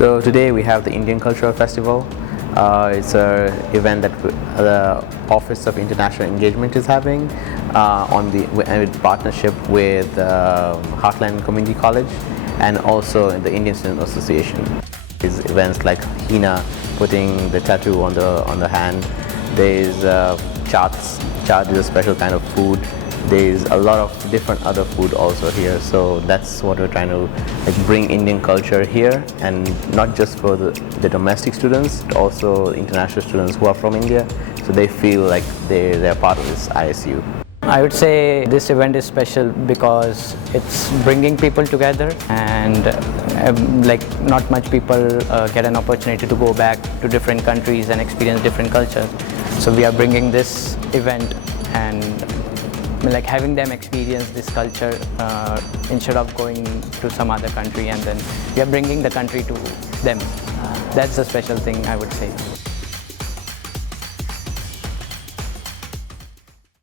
So today we have the Indian Cultural Festival. It's an event that the Office of International Engagement is having with partnership with Heartland Community College and also the Indian Student Association. These events like Hina, putting the tattoo on the hand. There's chaats. Chaat is a special kind of food. There's a lot of different other food also here, so that's what we're trying to bring Indian culture here, and not just for the domestic students, but also international students who are from India, so they feel like they're part of this ISU. I would say this event is special because it's bringing people together, and not much people get an opportunity to go back to different countries and experience different cultures. So we are bringing this event and having them experience this culture instead of going to some other country, and then we are bringing the country to them. That's the special thing, I would say.